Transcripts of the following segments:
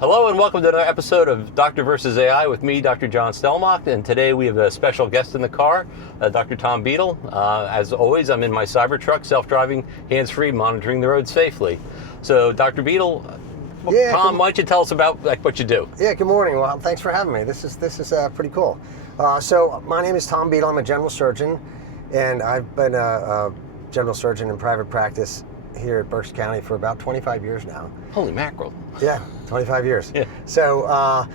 Hello and welcome to another episode of Doctor vs. AI with me, Dr. John Stelmach, and today we have a special guest in the car, Dr. Tom Beadle. As always, I'm in my Cybertruck, self-driving, hands-free, monitoring the road safely. So, Dr. Beadle, Tom, why don't you tell us about what you do? Yeah, good morning. Well, thanks for having me. This is pretty cool. So, my name is Tom Beadle. I'm a general surgeon, and I've been a general surgeon in private practice here at Berks County for about 25 years now. Holy mackerel. Yeah, 25 years. Yeah. So,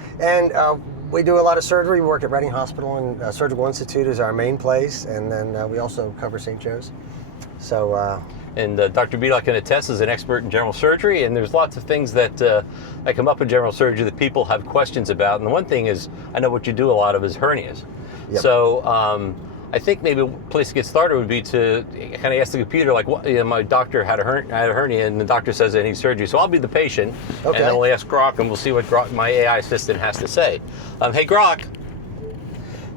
we do a lot of surgery. We work at Reading Hospital, and Surgical Institute is our main place, and then we also cover St. Joe's. So, And Dr. Beadle, I can attest, is an expert in general surgery, and there's lots of things that come up in general surgery that people have questions about. And the one thing is, I know what you do a lot of is hernias. Yep. So I think maybe a place to get started would be to kind of ask the computer, like, what, my doctor had a hernia, and the doctor says they need surgery. So I'll be the patient, Okay. and then we'll ask Grok, and we'll see what Grok, my AI assistant, has to say. Hey, Grok.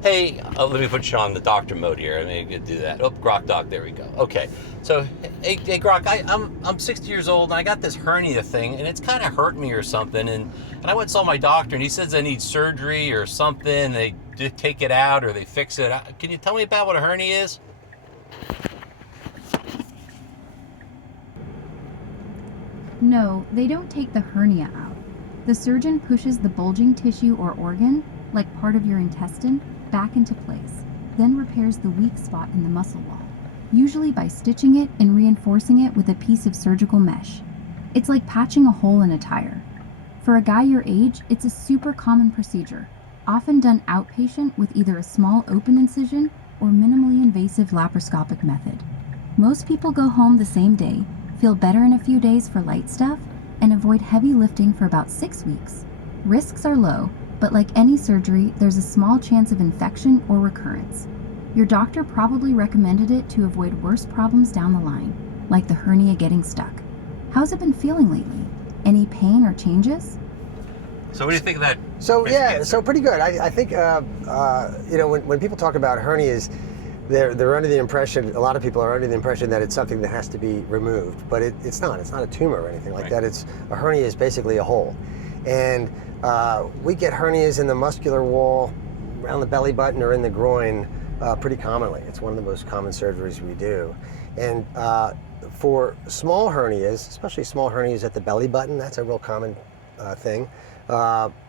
Hey, let me put you on the doctor mode here. I mean, you could do that. Oh, Grok Doc, there we go. Okay. So, hey Grok, I'm 60 years old, and I got this hernia thing, and it's kind of hurt me or something, and I went and saw my doctor, and he says I need surgery or something. They take it out or they fix it. Can you tell me about what a hernia is? No, they don't take the hernia out. The surgeon pushes the bulging tissue or organ, like part of your intestine, back into place, then repairs the weak spot in the muscle wall, usually by stitching it and reinforcing it with a piece of surgical mesh. It's like patching a hole in a tire. For a guy your age, it's a super common procedure, often done outpatient with either a small open incision or minimally invasive laparoscopic method. Most people go home the same day, feel better in a few days for light stuff, and avoid heavy lifting for about 6 weeks. Risks are low, but like any surgery, there's a small chance of infection or recurrence. Your doctor probably recommended it to avoid worse problems down the line, like the hernia getting stuck. How's it been feeling lately? Any pain or changes? So what do you think of that? So yeah, so pretty good. I think when people talk about hernias, they're under the impression. A lot of people are under the impression that it's something that has to be removed, but it's not. It's not a tumor or anything like that. A hernia is basically a hole, and we get hernias in the muscular wall, around the belly button, or in the groin pretty commonly. It's one of the most common surgeries we do, and for small hernias, especially small hernias at the belly button, that's a real common thing.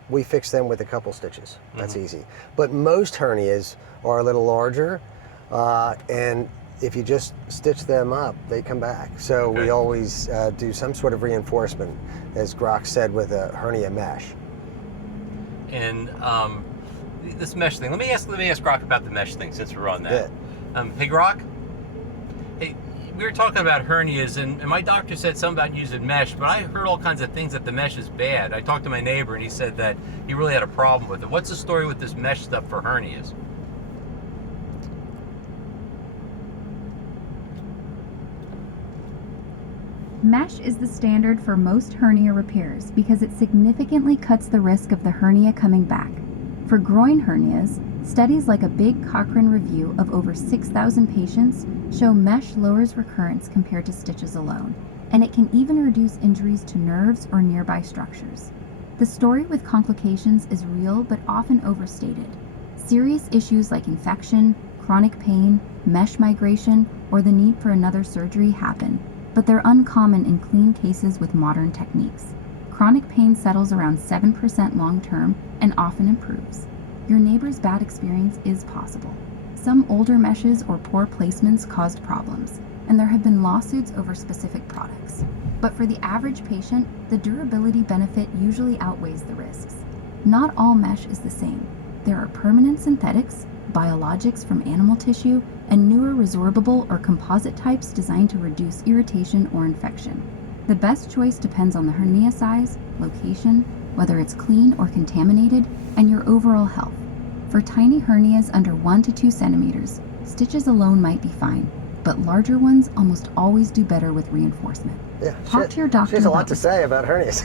We fix them with a couple stitches. That's easy. But most hernias are a little larger, and if you just stitch them up, they come back. So we always do some sort of reinforcement, as Grok said, with a hernia mesh. And this mesh thing. Let me ask Grok about the mesh thing since we're on that. Yeah. Hey Grok. Hey, we were talking about hernias, and my doctor said something about using mesh, but I heard all kinds of things that the mesh is bad. I talked to my neighbor, and he said that he really had a problem with it. What's the story with this mesh stuff for hernias? Mesh is the standard for most hernia repairs because it significantly cuts the risk of the hernia coming back. For groin hernias, studies like a big Cochrane review of over 6,000 patients show mesh lowers recurrence compared to stitches alone, and it can even reduce injuries to nerves or nearby structures. The story with complications is real but often overstated. Serious issues like infection, chronic pain, mesh migration, or the need for another surgery happen, but they're uncommon in clean cases with modern techniques. Chronic pain settles around 7% long-term and often improves. Your neighbor's bad experience is possible. Some older meshes or poor placements caused problems, and there have been lawsuits over specific products. But for the average patient, the durability benefit usually outweighs the risks. Not all mesh is the same. There are permanent synthetics, biologics from animal tissue, and newer resorbable or composite types designed to reduce irritation or infection. The best choice depends on the hernia size, location, whether it's clean or contaminated, and your overall health. For tiny hernias under 1 to 2 centimeters, stitches alone might be fine, but larger ones almost always do better with reinforcement. Yeah, Talk to your doctor. She has a lot to say about hernias.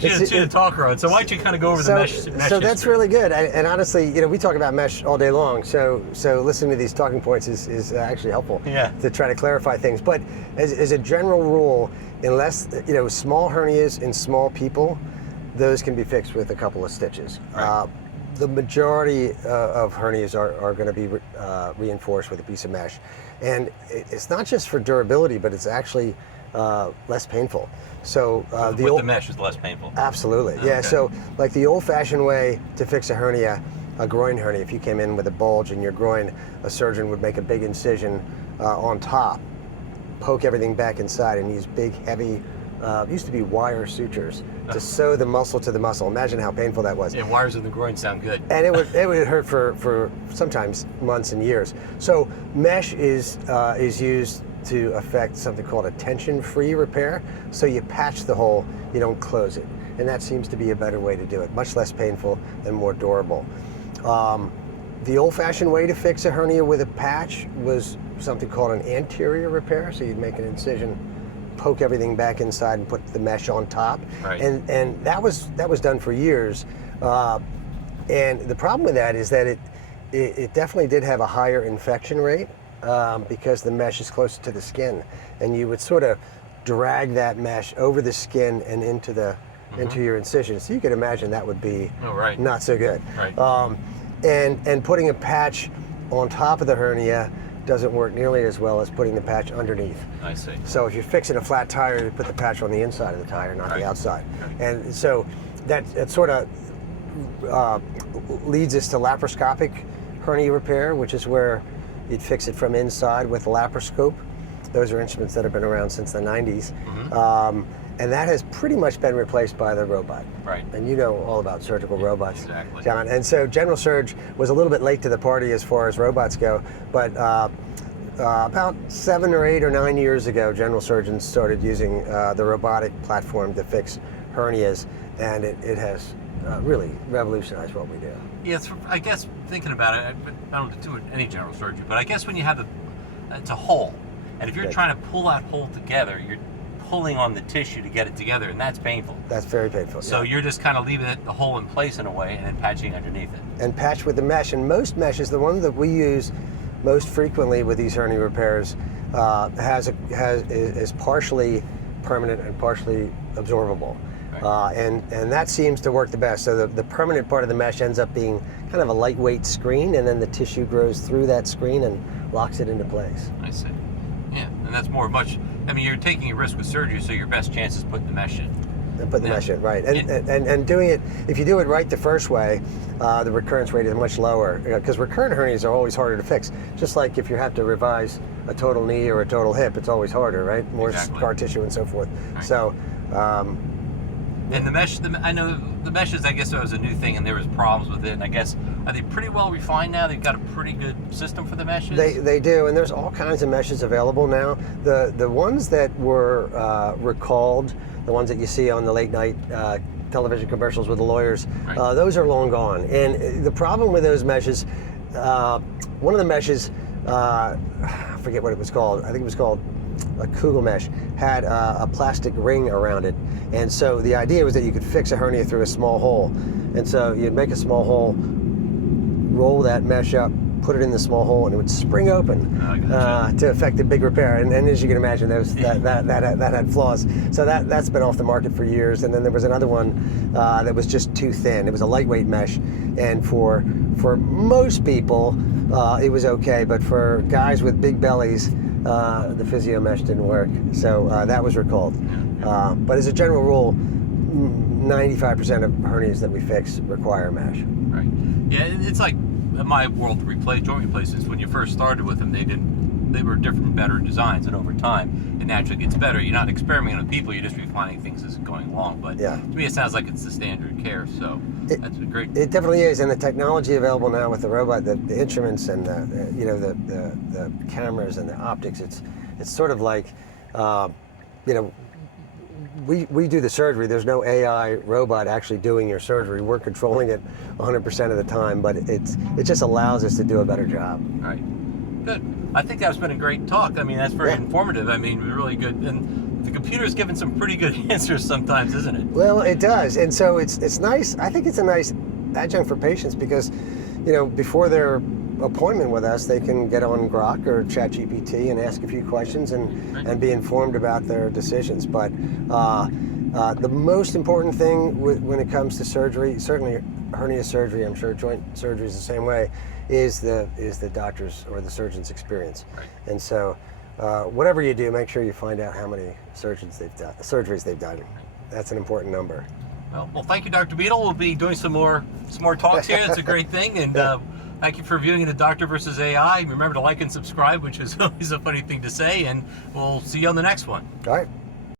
She's a talker on. So why don't you kind of go over the mesh? So that's really good. And honestly, we talk about mesh all day long. So listening to these talking points is actually helpful. Yeah. To try to clarify things. But as a general rule, unless small hernias in small people, those can be fixed with a couple of stitches. Right. The majority of hernias are going to be reinforced with a piece of mesh. And it's not just for durability, but it's actually less painful. So the mesh is less painful. Absolutely, yeah. Okay. So like the old-fashioned way to fix a hernia, a groin hernia, if you came in with a bulge in your groin, a surgeon would make a big incision on top, poke everything back inside, and use big, heavy, used to be wire sutures to sew the muscle to the muscle. Imagine how painful that was. Yeah, wires in the groin sound good. And it would hurt for sometimes months and years. So mesh is used to affect something called a tension-free repair. So you patch the hole, you don't close it. And that seems to be a better way to do it, much less painful and more durable. The old-fashioned way to fix a hernia with a patch was something called an anterior repair. So you'd make an incision, poke everything back inside, and put the mesh on top. Right. And that was done for years. And the problem with that is that it definitely did have a higher infection rate because the mesh is closer to the skin, and you would sort of drag that mesh over the skin and into your incision. So you could imagine that would be not so good. Right. And putting a patch on top of the hernia doesn't work nearly as well as putting the patch underneath. I see. So if you're fixing a flat tire, you put the patch on the inside of the tire, not the outside. Okay. And so that sort of leads us to laparoscopic hernia repair, which is where you'd fix it from inside with a laparoscope. Those are instruments that have been around since the 90s. And that has pretty much been replaced by the robot. Right. And you know all about surgical robots, exactly. John. And so General Surge was a little bit late to the party as far as robots go, but about 7 or 8 or 9 years ago, general surgeons started using the robotic platform to fix hernias, and it has really revolutionized what we do. Yeah, I guess thinking about it, I don't do any general surgery, but I guess when you have it's a hole, and if you're trying to pull that hole together, you're pulling on the tissue to get it together, and that's painful. That's very painful. So you're just kind of leaving the hole in place in a way, and then patching underneath it. And patch with the mesh, and most meshes, the one that we use most frequently with these hernia repairs, is partially permanent and partially absorbable. Right. And that seems to work the best. So the permanent part of the mesh ends up being kind of a lightweight screen, and then the tissue grows through that screen and locks it into place. I see. Yeah, and that's you're taking a risk with surgery, so your best chance is putting the mesh in. And put the mesh in, right. And doing it, if you do it right the first way, the recurrence rate is much lower, because recurrent hernias are always harder to fix. Just like if you have to revise a total knee or a total hip, it's always harder, right? More scar tissue and so forth. Right. So, and the mesh, I know the meshes, I guess that was a new thing and there was problems with it, and I guess, are they pretty well refined now? They've got a pretty good system for the meshes? They do, and there's all kinds of meshes available now. The ones that were recalled, the ones that you see on the late night television commercials with the lawyers, right. Those are long gone. And the problem with those meshes, one of the meshes, I forget what it was called, I think it was called a Kugel mesh, had a plastic ring around it. And so the idea was that you could fix a hernia through a small hole. And so you'd make a small hole, roll that mesh up, put it in the small hole, and it would spring open to effect a big repair. And as you can imagine, that had flaws. So that's been off the market for years. And then there was another one that was just too thin. It was a lightweight mesh, and for most people it was okay, but for guys with big bellies, the physio mesh didn't work. So that was recalled. But as a general rule, 95% of hernias that we fix require mesh. Right. Yeah, it's like my world joint replacements. When you first started with them, they were different, better designs, and over time it naturally gets better. You're not experimenting with people; you're just refining things as going along. But to me, it sounds like it's the standard care. So that's great. It definitely is, and the technology available now with the robot, the instruments, and the cameras and the optics. It's sort of like, we do the surgery. There's no AI robot actually doing your surgery. We're controlling it 100% of the time, but it just allows us to do a better job. Right. Good. I think that's been a great talk. I mean, that's very informative. I mean, really good. And the computer's given some pretty good answers sometimes, isn't it? Well, it does. And so it's nice. I think it's a nice adjunct for patients because, before their appointment with us, they can get on Grok or ChatGPT and ask a few questions and be informed about their decisions. But The most important thing when it comes to surgery, certainly hernia surgery, I'm sure joint surgery is the same way, is the doctor's or the surgeon's experience. Right. And so, whatever you do, make sure you find out how many surgeries they've done. That's an important number. Well, thank you, Dr. Beadle. We'll be doing some more talks here. That's a great thing, and thank you for viewing the Doctor versus AI. Remember to like and subscribe, which is always a funny thing to say, and we'll see you on the next one. All right.